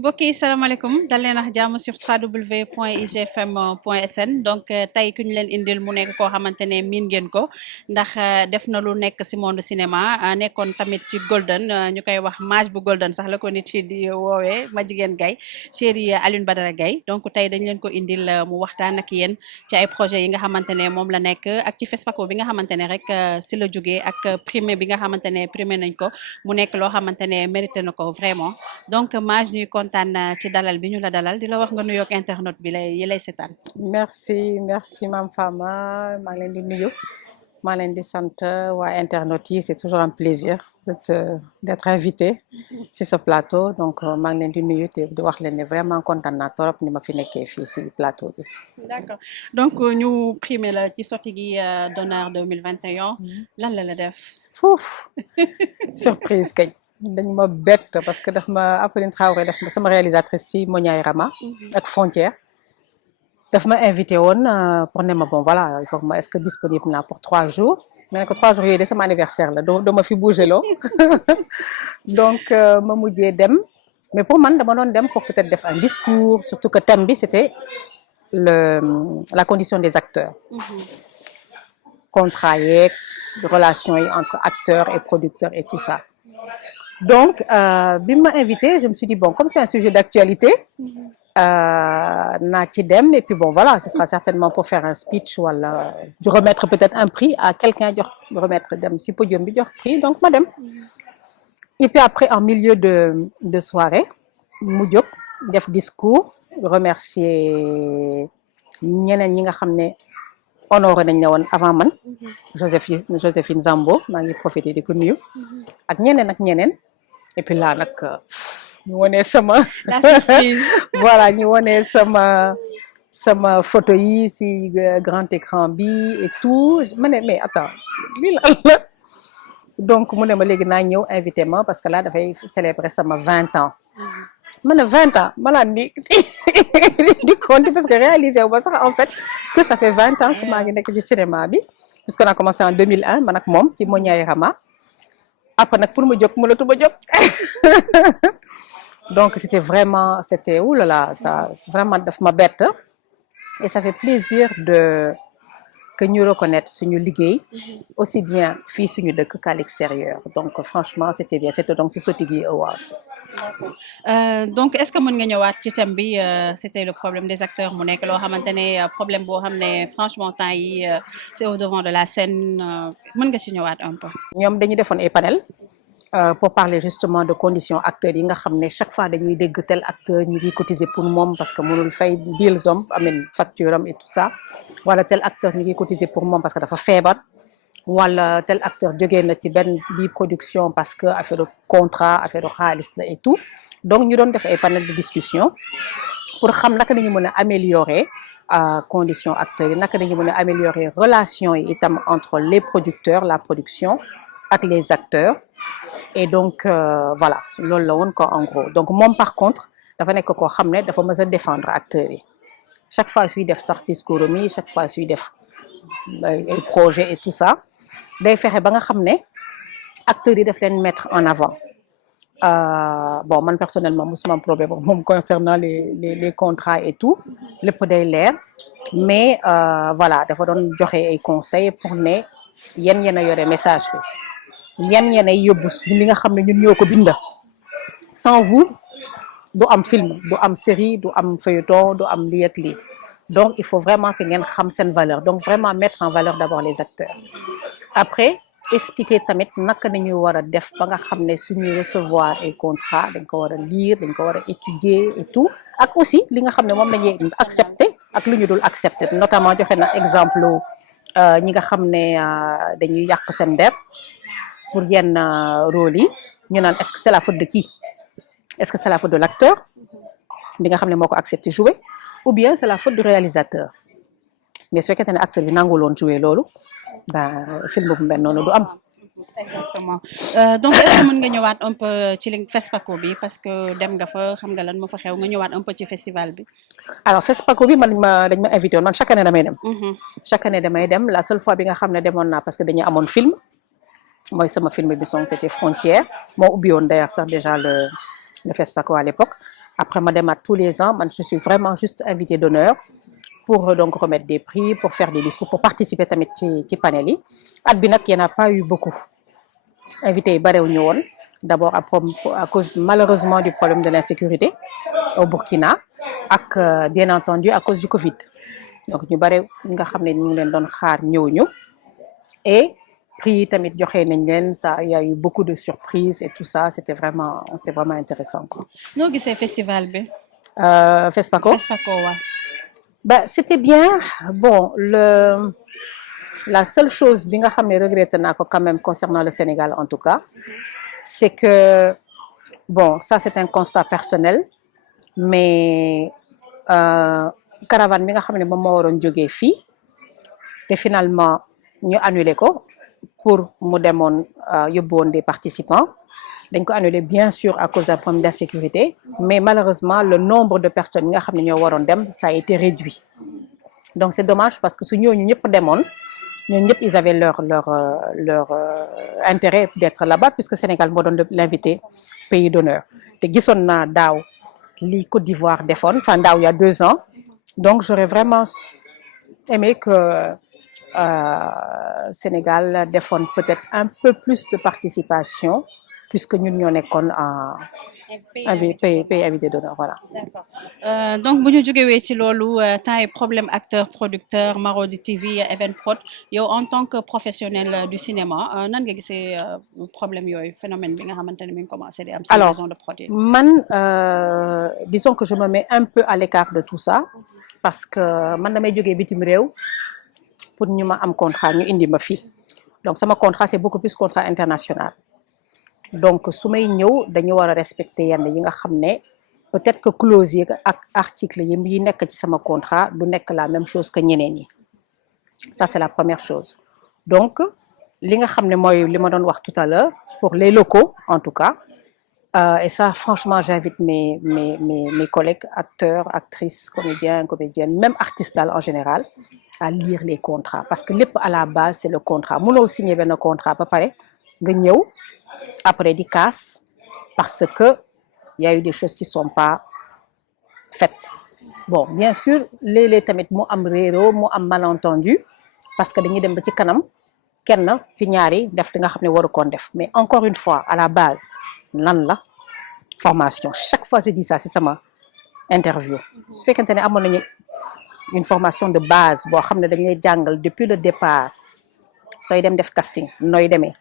mbokk yi salaamaaleykum dal leen ak jàmm sur www.igfm.sn donc tey ku ñu leen indil mu nekk koo xamante ne miin ngeen ko ndax def na lu nekk si monde cinéma nekkoon tamit ci Golden ñu koy wax Mage bu Golden sax la ko nit yi di woowee ma jigéen Gaye chéri Alioune Badara Gaye donc tey dañ leen ko indil mu waxtaan ak yéen ci ay projet yi nga xamante ne moom la nekk ak ci FESPACO bi nga xamante ne rek si la jógee ak primé bi nga xamante ne primé nañ ko mu nekk loo xamante ne mérité na ko vraiment donc Mage ñuy kontaan ci dalal bi ñu la dalal di la wax nga nuyoog internet bi yi lay seetaan. merci Mame Fama maa ngi leen di nuyu maa leen di sant waa internet yi c'est toujours un plaisir d'être invité ci ce plateau donc maa ngi leen di nuyu te di wax leen ne vraiment kontaan naa trop ni ma fi nekkee fii ci plateau bi. D'accord donc ñu primé la ci Sotigui d'honneur 2021 lan la def. Fouf surprise kañ. dañu ma bett parce que daf ma Appeline Traoré daf ma sama réalisatrice ci Mouniaye Rama ak Frontière daf ma invité woon pour ne ma bon voilà il faut que ma est-ce que disponible naa pour 3 jours ma ne ko 3 jours yooyu de sama anniversaire la doo ma fi bouger loo donc ma mujjee dem mais pour man dama doon dem pour peut-être def un discours surtout que thème bi c'était la condition des acteurs contrat yeeg relation yi entre acteurs et producteurs et tout ça. Donc, bi ma invité, je me suis dit, bon, comme c'est un sujet d'actualité, naa ci dem et puis bon, voilà, ce sera certainement pour faire un speech wala remettre peut-être un prix à quelqu'un, remettre dem si podium bi jox prix, donc ma dem. Et puis après, en milieu de soirée, mu jóg def discours, remercier ñeneen ñi nga xam ne honoré nañ la woon avant man, Joséphine Zambo, maa ngi profité di ko nuyu, ak ñeneen. Et puis là nag ñu wone sama la surprise voilà ñu wone sama photo yi ci grand écran bi et tout ma ne mais attends lii la donc mu ne ma léegi naa ñëw invité ma parce que là dafay célébrer sama 20 ans ma ne 20 ans ma naan di compter parce que réalisé wu ba sax en fait que ça fait 20 ans que maa ngi nekk ci cinéma bi puisqu'on a commencé en 2001 man ak moom ci Mouniaye Rama après nag pour ma jóg mënatuma jóg donc c'était oulala ça vraiment daf ma bett et ça fait plaisir que ñu reconnaître suñu liggéey aussi bien fii suñu dëkk qu'à l'extérieur donc franchement c'était bien c'était donc ci Sotigui Awards. Donc est-ce que mën nga ñëwaat ci thème bi c'était le problème des acteurs mu nekk loo xamante ne problème boo xam ne franchement temps yi c'est au devant de la scène mën nga ci ñëwaat un peu. ñoom dañuy defoon ay panel pour parler justement de conditions acteurs yi nga xam ne chaque fois dañuy dégg tel acteur ñu ngi cotiser pour moom parce que mënul fay bills am facture am et tout ça wala tel acteur ñu ngi cotiser pour moom parce que dafa feebar wala tel acteur jógee na ci benn bi production parce que affaire de contrat affaire de xaalis la et tout donc ñu doon def ay panel de discussion pour xam naka dañu mën a améliorer conditions acteurs yi naka dañu mën a améliorer relation yi itam entre les producteurs la production ak les acteurs et donc voilà loolu la woon quoi en gros donc moom par contre dafa nekk koo xam ne dafa mës a défendre acteurs yi chaque fois suy def sax discours mi chaque fois suy def ay projet et tout ça day fexe ba nga xam ne acteurs yi daf leen mettre en avant bon man personnellement mosuma am problème moom concernant les contrats et tout lépp day leer mais voilà dafa doon joxe ay conseils pour ne yéen a yore message bi yéen ay yóbbu li nga xam ne ñun ñoo ko binda sans vous du am film du am série du am feuilleton du am lii ak lii donc il faut vraiment que ngeen xam seen valeur donc vraiment mettre en valeur d'abord les acteurs après expliquer tamit naka nañuy war a def ba nga xam ne suñuy recevoir ay contrat dañ ko war a lire dañ ko war a étudier et tout ak aussi li nga xam ne moom lañuy accepter ak lu ñu dul accepter notamment joxe na exemple ñi nga xam ne dañuy yàq seen der pour yenn rôle yi ñu naan est-ce que c'est la faute de qui est-ce que c'est la faute de l'acteur bi nga xam ne moo ko accepté jouer ou bien c'est la faute du réalisateur mais su fekkee ne acteur bi nanguloon jouer loolu film bu mel noonu du am. Exactement donc est-ce que mën nga ñëwaat un peu ci li FESPACO bi parce que dem nga fa xam nga lan moo fa xew nga ñëwaat un peu ci festival bi. alors FESPACO bi dañ ma invité woon man chaque année damay dem. chaque année damay dem la seule fois bi nga xam ne demoon naa parce que dañu amoon film mooy sama film bi son c'était Frontière moo ubbi woon d'ailleurs sax déjà le FESPACO à l'époque après ma demaat tous les ans man je suis vraiment juste invité d'honneur pour donc remettre des prix pour faire des discours pour participer tamit ci panel yi at bi nag y en a pas eu beaucoup invités yi barewuñu woon d'abord à cause malheureusement du problème de l'insécurité au Burkina ak bien entendu à cause du Covid donc ñu bare ñi nga xam ne ñu ngi leen doon xaar ñëwuñu et prix yi tamit joxe nañ leen ça il y a eu beaucoup de surprises et tout ça c'est vraiment intéressant quoi. noo gisee festival bi. FESPACO waaw. Bah c'était bien bon la seule chose bi nga xam ne regretté naa ko quand même concernant le Sénégal en tout cas c'est que bon ça c'est un constat personnel mais caravane bi nga xam ne moom moo waroon jógee fii te finalement ñu annulé ko pour mu demoon yóbbu woon des participants dañ ko annulé bien sûr à cause d'un problème d'insécurité mais malheureusement le nombre de personnes yi nga xam ne ñoo waroon dem ça a été réduit donc c'est dommage parce que su ñooñu ñëpp demoon ñooñu ñëpp ils avaient leur intérêt d'être là-bas puisque Sénégal moo doon l'invité pays d'honneur te gisoon naa daaw li Côte d'Ivoire defoon enfin daaw il y a 2 ans donc j'aurais vraiment aimé que Sénégal defoon peut-être un peu plus de participation puisque ñun ñoo nekkoon pays invité d'honneur voilà. D'accord donc bu ñu jógewee ci loolu temps yi problème acteur producteur Marodi TV Evenprod yow en tant que professionnel du cinéma nan nga gisee problème yooyu phénomène bi nga xamante ne mi ngi commencé di am. ci maison de produire man disons que je me mets un peu à l'écart de tout ça parce que man damay jógee bitim réew pour ñu ma am contrat ñu indi ma fii donc sama contrat c'est beaucoup plus contrat international. donc su may ñëw dañu war a respecter yenn yi nga xam ne peut-être que clause yi ak article yi nekk ci sama contrat du nekk la même chose que ñeneen yi ça c'est la première chose donc li nga xam ne mooy li ma doon wax tout à l'heure pour les locaux en tout cas et ça franchement j'invite mes collègues acteurs actrices comédiennes même artistes daal en général à lire les contrats parce que lépp à la base c'est le contrat mënoo signer benn contrat ba pare nga ñëw après di casse parce que il y a eu des choses qui sont pas faites bon bien sûr léeg-léeg tamit mu am réeroo mu am malentendu parce que dañuy dem ba ci kanam kenn ci ñaari def li nga xam ne waru koon def mais encore une fois à la base lan la formation chaque fois je dis ça ci sama interview su fekkente ne amoon nañu une formation de base boo xam ne dañ lay jàngal depuis le départ sooy dem def casting nooy demee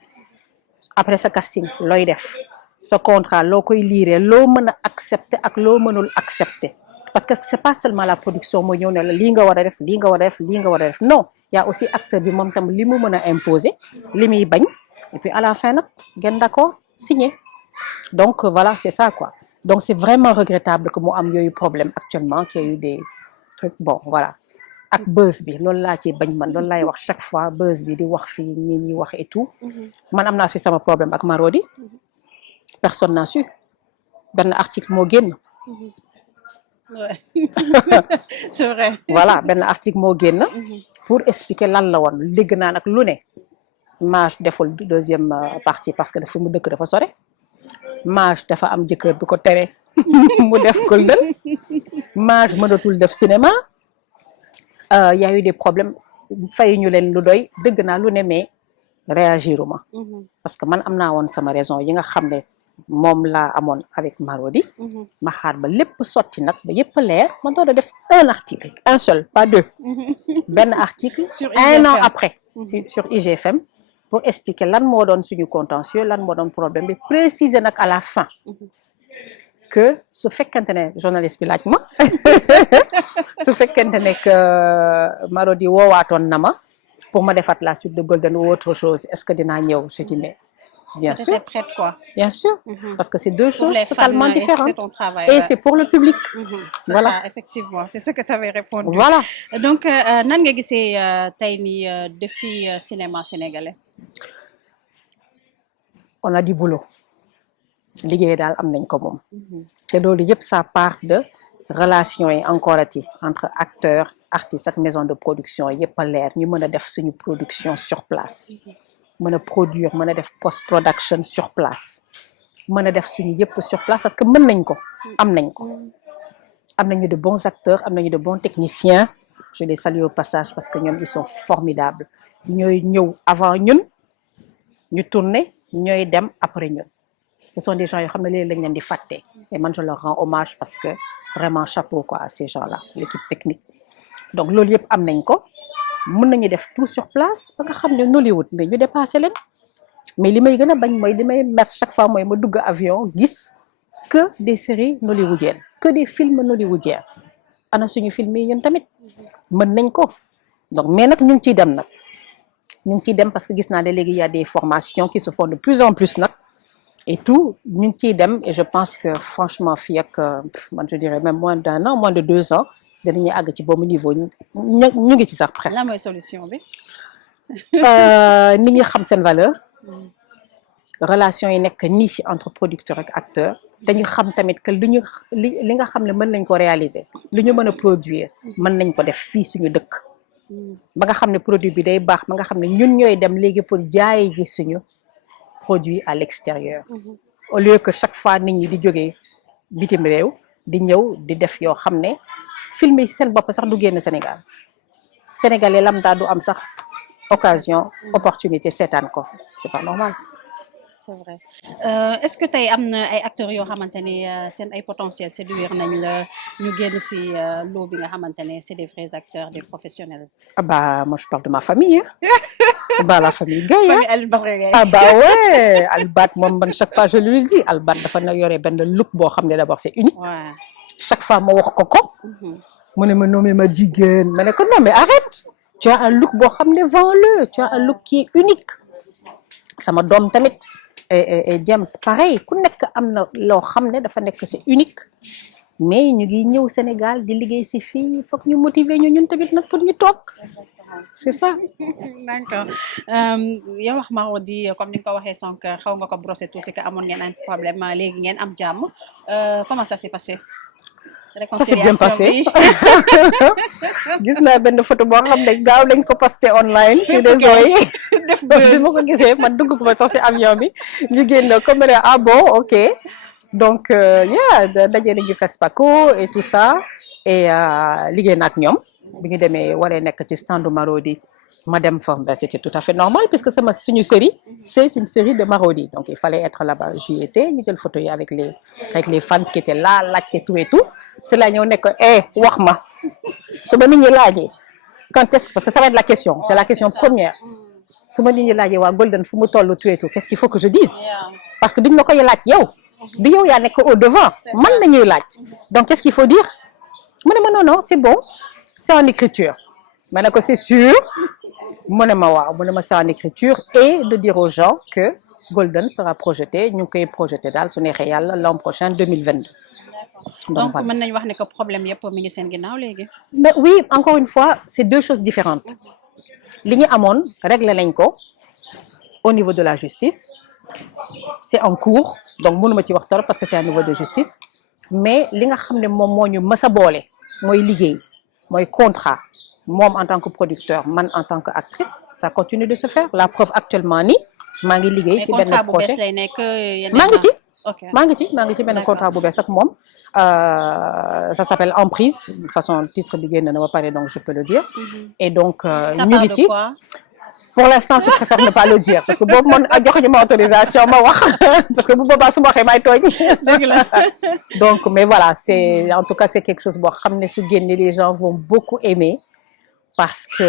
après sa casting looy def sa contrat loo koy liiree loo mën a accepter ak loo mënul accepter parce que c'est pas seulement la production moo ñëw ne la lii nga war a def lii nga war a def lii nga war a def non il y a aussi acteur bi moom tam li mu mën a imposer li muy bañ et puis à la fin nag ngeen d'accord signer donc voilà c'est ça quoi donc c'est vraiment regrettable que mu am yooyu problème actuellement qu'il y a eu des trucs bon voilà ak buzz bi loolu laa ci bañ man loolu laay wax chaque fois buzz bi di wax fii ñi ñi wax et tout man am naa fi sama problème ak Marodi personne n'a su benn article moo génn ouais. C'est vrai voilà benn article moo génn pour expliquer lan la woon dégg naa nag lu ne Mage deful deuxième partie parce que dafa mu dëkk dafa sore Mage dafa am jëkkër bi ko tere mu def Golden Mage mënatul def cinéma y a eu des problèmes fay ñu leen lu doy dëgg naa lu ne mais réagiruma parce que man am naa woon sama raison yi nga xam ne moom laa amoon avec Marodi ma xaar ba lépp sotti nag ba yëpp leer ma doon def un article un seul pas deux benn article un an après sur IGFM pour expliquer lan moo doon suñu contentieux lan moo doon problème bi préciser nag à la fin que su fekkente ne journaliste bi laaj ma su fekkente ne que Marodi woowaatoon na ma pour ma defaat la suite de Golden ou autre chose est-ce que dinaa ñëw je dis mais bien sûr t'étais prête quoi bien sûr parce que c'est deux choses totalement différentes c'est ton travail et c'est pour le public voilà ça, effectivement c'est ce que tu avais répondu voilà donc nan nga gisee tey nii défi cinéma sénégalais on a du boulot liggéey daal am nañ ko moom te loolu yëpp ça part de relation yi encore ati entre acteurs artistes ak maison de production yëpp a leer ñu mën a def suñu production sur place mën a produire mën a def post production sur place mën a def suñu yëpp sur place parce que mën nañ ko am nañ ko am nañu de bons acteurs am nañu de bons techniciens je les salue au passage parce que ñoom ils sont formidables ñooy ñëw avant ñun ñu tourner ñooy dem après ñun ce sont des gens yoo xam ne léegi lañ leen di fàtte et man je leur rends hommage parce que vraiment chapeau quoi à ces gens-là l'équipe technique donc loolu yëpp am nañ ko mën nañu def tout sur place ba nga xam ne Nollywood mais ñu dépassé leen mais li may gën a bañ mooy li may mettre chaque fois mooy ma dugg avion gis que des séries nollywoodiennes que des films nollywoodiens ana suñu film yi ñun tamit mën nañ ko donc mais nag ñu ngi ciy dem nag ñu ngi ciy dem parce que gis naa ne léegi y a des formations qui se font de plus en plus nag et tout ñu ngi ciy dem et je pense que franchement fii ak man je dirais même moins d'un an moins de 2 ans danañuy àgg ci boobu niveau ñu ngi ci sax presque. lan mooy solution bi. nit ñi xam seen valeur. relation yi nekk nii entre producteur ak acteur te ñu xam tamit que li nga xam ne mën nañ ko réaliser li ñu mën a produire mën nañ ko def fii suñu dëkk ba nga xam ne produit bi day baax ba nga xam ne ñun ñooy dem léegi pour jaayi ji suñu produit à l'extérieur au lieu que chaque fois nit ñi di jógee bitim réew di ñëw di def yoo xam ne film yi seen bopp sax du génn Sénégal sénégalais lambda du am sax occasion opportunité seetaan ko c'est pas normal. C'est vrai est-ce que tey am na ay acteurs yoo xamante ne seen ay potentiel séduire nañ la ñu génn si lot bi nga xamante ne c'est des vrais acteurs des professionnels. Ah bah moi je parle de ma famille hein. Bah la famille Gaye famille Albat Gaye. Ah bah ouais Albat moom man chaque fois je lui dis Albat dafa na yore benn look boo xam ne d'abord c'est unique. Ouais. Chaque fois ma wax ko mu ne ma nommé ma jigéen ma ne ko non mais arrête tu as un look boo xam ne vends-le tu as un look qui est unique sama doom tamit. et James pareil ku nekk am na loo xam ne dafa nekk c'est unique mais ñu ngi ñëw Sénégal di liggéey si fii foog ñu motiver ñu ñun tamit nag pour ñu toog c'est ça. D'accord yow wax Marodi comme ni nga ko waxee sànq xaw nga ko brosser tuuti que amoon ngeen un problème léegi ngeen am jàmm comment ça s'est passé. Ça s'est bien passé gis naa benn photo boo xam ne gaaw lañ ko posté online. sur les réseaux def bi ma ko gisee man dugg ko sax ci avion bi ñu génn comme ne ah bon ok donc daje nañu FESPACO et tout ça et liggéey na ak ñoom bi ñu demee waree nekk ci standu Marodi ma dem fa c'était tout à fait normal puisque suñu série c'est une série de Marodi donc il fallait être là-bas j'y étais ñu jël photo yi avec les fans qui étaient là laajte tout et tout c'est là ñëw nekk wax ma su ma nit ñi laajee quand est-ce parce que ça va être la question c'est la question première su ma nit ñi laajee waa Golden fu mu toll tout et tout qu'est-ce qu'il faut que je dise parce que duñ la koy laaj yow du yow yaa nekk au devant man la ñuy laaj donc qu'est-ce qu'il faut dire mu ne ma non c'est bon c'est en écriture ma ne ko c'est sûr mu ne ma waaw mu ne ma c'est en écriture et de dire aux gens que Golden sera projeté ñu ngi koy projeté daal su neexee yàlla l'an prochain 2022. donc mën nañu wax ne que problème yëpp mi ngi seen ginnaaw léegi. mais oui encore une fois c'est deux choses différentes li ñu amoon réglé nañ ko au niveau de la justice c'est en cours donc mënuma ci wax trop parce que c'est au niveau de justice mais li nga xam ne moom moo ñu mës a boole mooy liggéey mooy contrat. moom en tant que producteur man en tant que actrice ça continue de se faire la preuve actuellement ni maa ngi liggéey ci benn projet maa ngi ci benn contrat bu bees ak moom ça s'appelle Emprise de toute façon titre bi génn na ba pare donc je peux le dire et donc ñu ngi ci pour l'instant je préfère ne pas le dire parce que boobu man joxuñu ma autorisation ma wax parce que bu boobaa su ma waxee may tooñ donc mais voilà c'est en tout cas c'est quelque chose boo xam ne su génne les gens vont beaucoup aimer parce que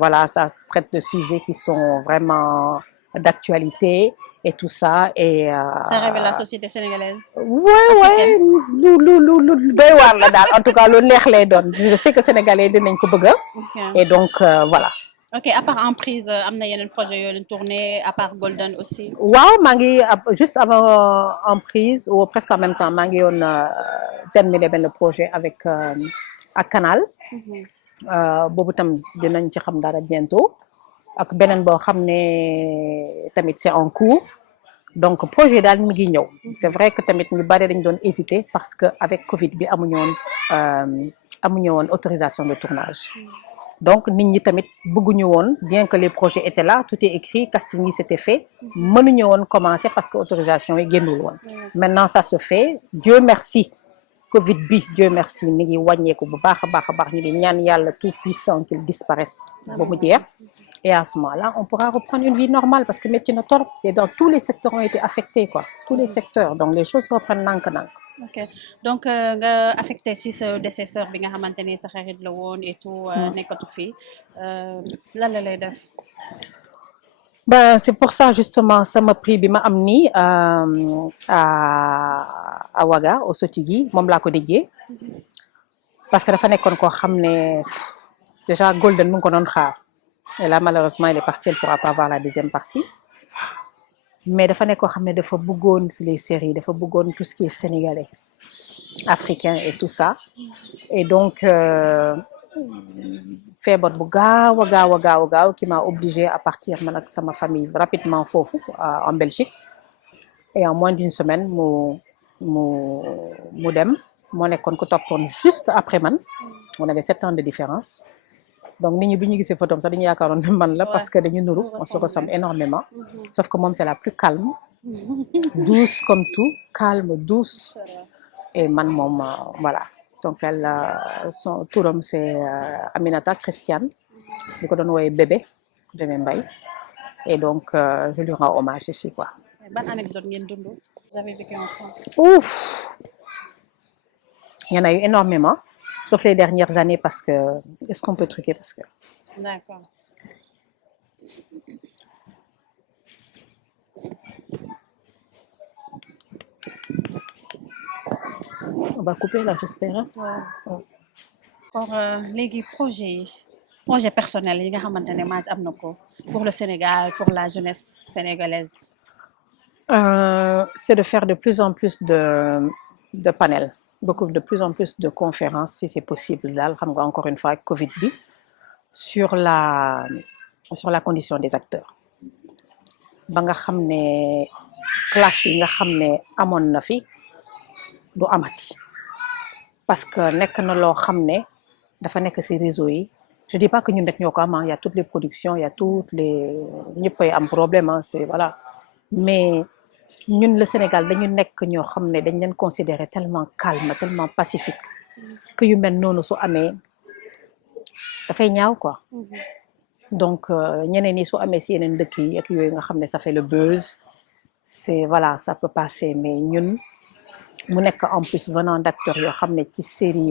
voilà ça traite de sujets qui sont vraiment d'actualité et tout ça et ça révèle la société sénégalaise. ouais lu doy waar la daal en tout cas lu neex lay doon je sais que sénégalais dinañ ko bëgg et donc voilà. ok à part Emprise am na yeneen projet yoo leen tourné à part Golden aussi. waaw maa ngi juste avant Emprise ou presque en même temps maa ngi yoon terminé benn projet avec ak Canal. boobu tam dinañ ci xam dara bientôt ak beneen boo xam ne tamit c'est en cours donc projet daal mi ngi ñëw c'est vrai que tamit ñu bari dañ doon hésiter parce que avec Covid bi amuñu woon autorisation de tournage donc nit ñi tamit bëgguñu woon bien que les projets étaient là tout est écrit casting yi c'était fait mënuñu woon commencer parce que autorisation yi génnul woon maintenant ça se fait Dieu merci Covid bi Dieu merci mi ngi wàññeeku bu baax a baax a baax ñu ngi ñaan yàlla tout puissant qu'il disparaisse ba mu jeex et à ce moment-là on pourra reprendre une vie normale parce que métti na torop et dans tous les secteurs ont été affectés quoi tous les secteurs donc les choses reprennent nank-nank. ok donc nga affecté si sa décesseur bi nga xamante ni sa xarit la woon et tout nekkatu fi lan la lay def. Ben c'est pour ça justement sama prix bi ma am nii à Ouaga au Sotigi moom laa ko déjee parce que dafa nekkoon koo xam ne déjà Golden mu ngi ko doon xaar et là malheureusement il est parti elle pourra pas voir la deuxième partie mais dafa nekk koo xam ne dafa bëggoon les séries dafa bëggoon tout ce qui est sénégalais africain et tout ça et donc feebar bu gaaw a gaaw qui m'a obligé à partir man ak sama famille rapidement foofu en Belgique et en moins d'une semaine mu dem moo nekkoon ko toppoon juste après man on avait 7 ans de différence donc nit ñi bi ñu gisee photom sax dañu yaakaaroon ne man la parce que dañu nuru on se ressemble énormément sauf que moom c'est la plus calme douce comme tout calme douce et man moom voilà donc elle son turam c'est Aminata Christiane ñu ko doon wooye bébé Mbaye et donc je lui rends hommage ici quoi. Ban anecdote ngeen dund vous avez vécu ensemble. Ouf, il y en a eu énormément sauf les dernières années parce que est-ce qu'on peut truquer parce que d'accord. on va couper là j'espère. waaw pour léegi projet personnel yi nga xamante ne Maj am na ko pour le Sénégal pour la jeunesse sénégalaise. C'est de faire de plus en plus de panels de plus en plus de conférences si c'est possible daal xam nga encore une fois ak Covid bi sur la condition des acteurs ba nga xam ne clash yi nga xam ne amoon na fi du amati parce que nekk na loo xam ne dafa nekk ci réseau yi je dis pas que ñun rek ñoo ko am il y a toutes les productions il y a toutes les ñëpp ay am problème c'est voilà mais ñun le Sénégal dañu nekk ñoo xam ne dañ leen considérer tellement calme tellement pacifique que yu mel noonu su amee dafay ñaaw quoi donc ñeneen ñi su amee ci yeneen dëkk yi ak yooyu nga xam ne ça fait le buzz c'est voilà ça peut passer mais ñun mu nekk en plus venant d'acteurs yoo xam ne ci série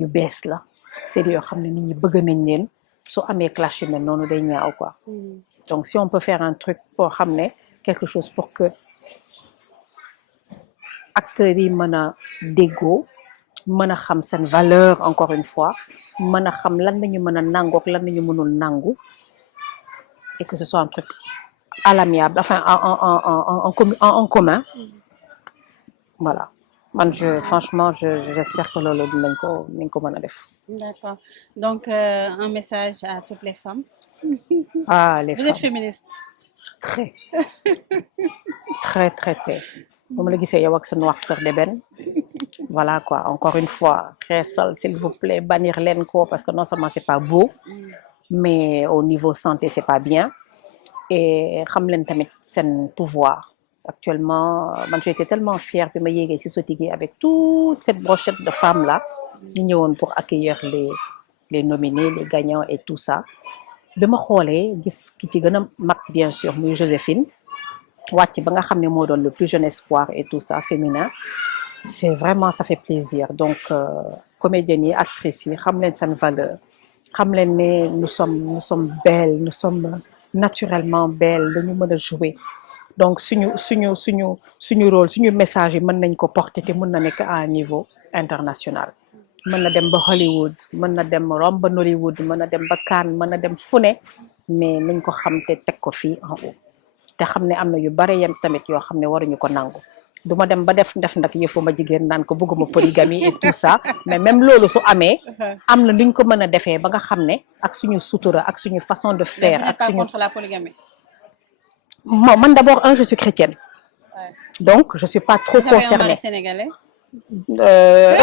yu bees la série yoo xam ne nit ñi bëgg nañ leen su amee clash yu mel noonu day ñaaw quoi donc si on peut faire un truc pour xam ne quelque chose pour que acteurs yi mën a déggoo mën a xam seen valeur encore une fois mën a xam lan lañu mën a nangu ak lan lañu mënul nangu et que ce soit un truc à l'amiable enfin en commun voilà man franchement j'espère que loolu dinañ ko mën a def. D'accord donc un message à toutes les femmes. Les vous femmes. êtes féministe. très bu ma la gisee yow ak sa noirceur d'ébène voilà quoi encore une fois xeesal s'il vous plaît bannir leen ko parce que non seulement c'est pas beau mais au niveau santé c'est pas bien et xam leen tamit seen pouvoir actuellement man j'étais tellement fière bi ma yéegee ci Sotigi avec toute cette brochette de femmes là ñu ñëwoon pour accueillir les nominés les gagnants et tout ça bi ma xoolee gis ki ci gën a mag bien sûr muy Joséphine wàcc ba nga xam ne moo doon le plus jeune espoir et tout ça féminin c'est vraiment ça fait plaisir donc comédiennes yi actrices yi xam leen seen valeur xam leen ne nous sommes belles nous sommes naturellement belles dañu mën a jouer donc suñu rôle suñu message yi mën nañ ko porter te mën na nekk à un niveau international mën na dem ba Hollywood mën na dem romb ba Nollywood mën na dem ba Cannes mën na dem fu ne mais nañ ko xam te teg ko fii en haut te xam ne am na yu bare yem tamit yoo xam ne waruñu ko nangu duma dem ba def ndak yëfu ma jigéen naan ko bëgguma polygamie et tout ça mais même loolu su amee am na luñ ko mën a defee ba nga xam ne ak suñu sutura ak suñu façon de faire ak suñu contre la polygamie. man d'abord je suis chrétienne donc je suis pas trop vous avez un concernée mari sénégalais. Euh,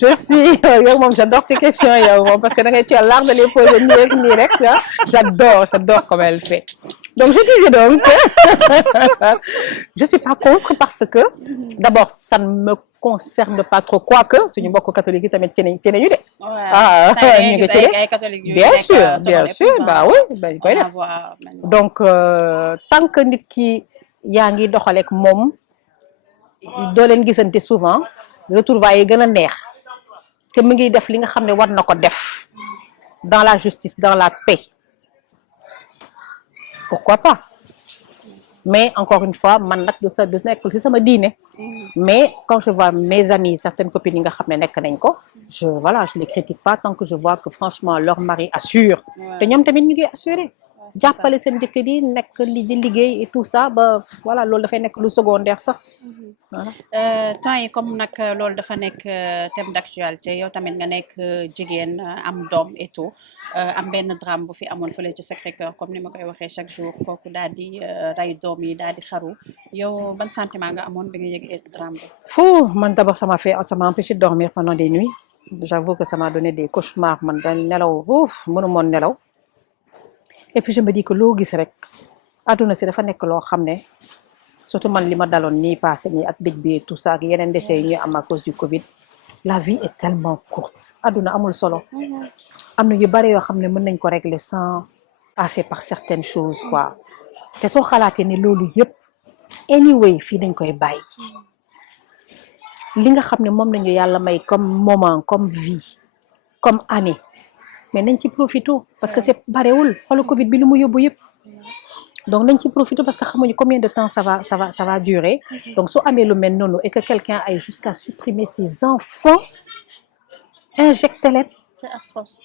je suis yow moom j'adore tes questions yow moom parce que da ngay tu as l'art de les poser nii rek ah j'adore comme elle fait donc je disais donc je suis pas contre parce que d'abord ça ne me concerne pas trop quoique suñu mbokk catholique yi tamit ci nañu de ah ñu ngi ci ay catholiques yu bien nekk sûr seconde bah oui dañ koy def donc tant que nit ki yaa ngi doxaleek moom doo leen gisante souvent retrouvailles yi gën a neex te mu ngi def li nga xam ne war na ko def dans la justice dans la paix pourquoi pas mais encore une fois man nag du nekkul ci sama diine mais quand je vois mes amis certaines copines yi nga xam ne nekk nañ ko je les critique pas tant que je vois que franchement leur mari assure te ñoom tamit ñu ngi assurer jàppale seen jëkkër yi nekk li di liggéey et tout ça ba voilà loolu dafay nekk lu secondaire sax voilà. temps yi comme nag loolu dafa nekk thème d'actualité yow tamit nga nekk jigéen am doom et tout am benn drame bu fi amoon fële ci Sacré-Cœur comme ni ma koy waxee chaque jour kooku daal di rey doom yi daal di xaru yow ban sentiment nga amoon bi nga yëgee drame bi. Fou man d'abord ça m'a empêché de dormir pendant des nuits j'avoue que ça m'a donné des cauchemars man dañ nelaw mënu moon nelaw et puis je me dis que loo gis rek àdduna si dafa nekk loo xam ne surtout man li ma daloon nii passé nii ak dëj bi tout ça ak yeneen décès yi ñuy am à cause du Covid la vie est tellement courte àdduna amul solo am na yu bari yoo xam ne mën nañ ko régler sans passer par certaines choses quoi te soo xalaatee ne loolu yëpp anyway fii dañ koy bàyyi li nga xam ne moom lañu yàlla may comme moment comme vie comme année mais nañ ci profité parce que c'est barewul xoolu Covid bi lu mu yóbbu yëpp donc nañ ci profité parce que xamuñu combien de temps ça va durer donc soo amee lu mel noonu et que quelqu'un aille jusqu'à supprimer ses enfants injecté leen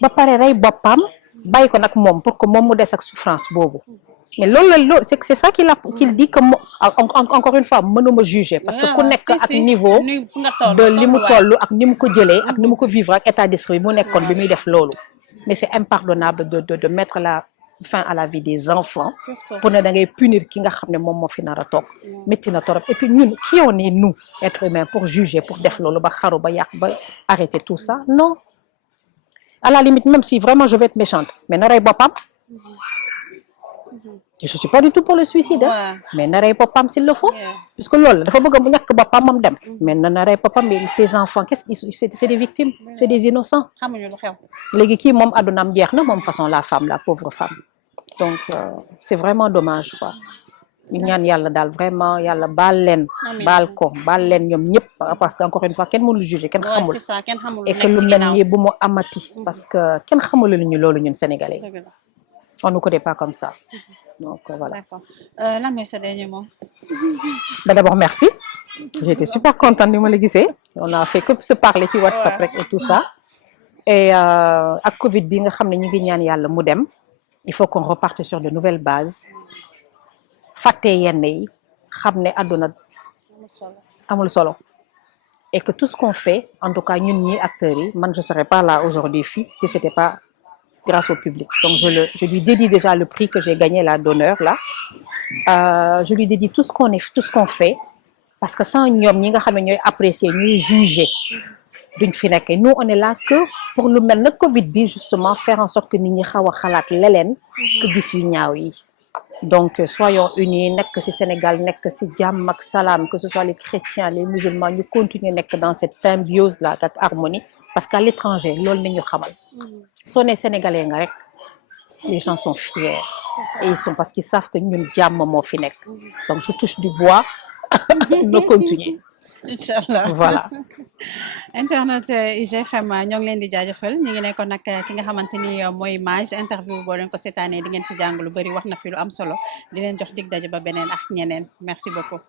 ba pare rey boppam bàyyi ko nag moom pour que moom mu des ak souffrance boobu mais loolu c'est ça qu'il dit que encore une fois mënuma juger parce que ku nekk ak niveau de li mu toll ak ni mu ko jëlee ak ni mu ko vivre ak état d'esprit mu nekkoon bi muy def loolu mais c'est impardonnable de mettre la fin à la vie des enfants pour ne da ngay punir ki nga xam ne moom moo fi nar a toog métti na torop et puis ñun qui on est nous être humain pour juger pour def loolu ba xaru ba yàq ba arrêter tout ça non à la limite même si vraiment je vais être méchante mais na rey boppam je suis pas du tout pour le suicide mais na rey boppam s'il le faut puisque loolu dafa bëgg mu ñàkk boppam moom dem mais na rey boppam mais ses enfants c'est des victimes c'est des innocents xamuñu lu xew léegi kii moom addunaam jeex na moom façon la pauvre femme donc c'est vraiment dommage quoi ñaan yàlla daal vraiment yàlla baal leen baal leen ñoom ñëpp parce que encore une fois kenn mënul juger kenn xamul et que lu mel ni bu mu amati parce que kenn xamul ñu loolu ñun sénégalais on ne connaît pas comme ça donc voilà. D'accord. Lan mooy sa dernier mot. D'abord merci j'ai été super contente ni ma la gisee on a fait que se parler ci WhatsApp rek et tout ça et ak Covid bi nga xam ne ñu ngi ñaan yàlla mu dem il faut qu'on reparte sur de nouvelles bases fàtte yenn yi xam ne àdduna amul solo et que tout ce qu'on fait en tout cas ñun ñi acteurs yi man je serais pas là aujourd'hui fii si c'était pas grâce au public donc je lui dédie déjà le prix que j'ai gagné là d'honneur là je lui dédie tout ce qu'on fait parce que sans ñoom ñi nga xam ne ñooy apprécier ñuy juger duñ fi nekk nous on est là que pour lu mel na Covid bi justement faire en sorte que nit ñi xaw a xalaat leleen que gis yu ñaaw yi donc soyons unis nekk ci Sénégal nekk ci jàmm ak salaam que ce soit les chrétiens les musulmans ñu continuer nekk dans cette symbiose là ak harmonie parce qu'à l'étranger loolu nañu xamal soo nee sénégalais nga rek les gens sont fiers et ils sont parce qu'ils savent que ñun jàmm moo fi nekk donc je touche du bois no continuer inchallah voilà internet IGFM ñoo ngi leen di jaajëfal ñu ngi nekkoon nag ki nga xamante ni mooy Mage interview boo leen ko seetaanee di ngeen ci jàng lu bari wax na fi lu am solo di leen jox dig daje ba beneen ak ñeneen merci beaucoup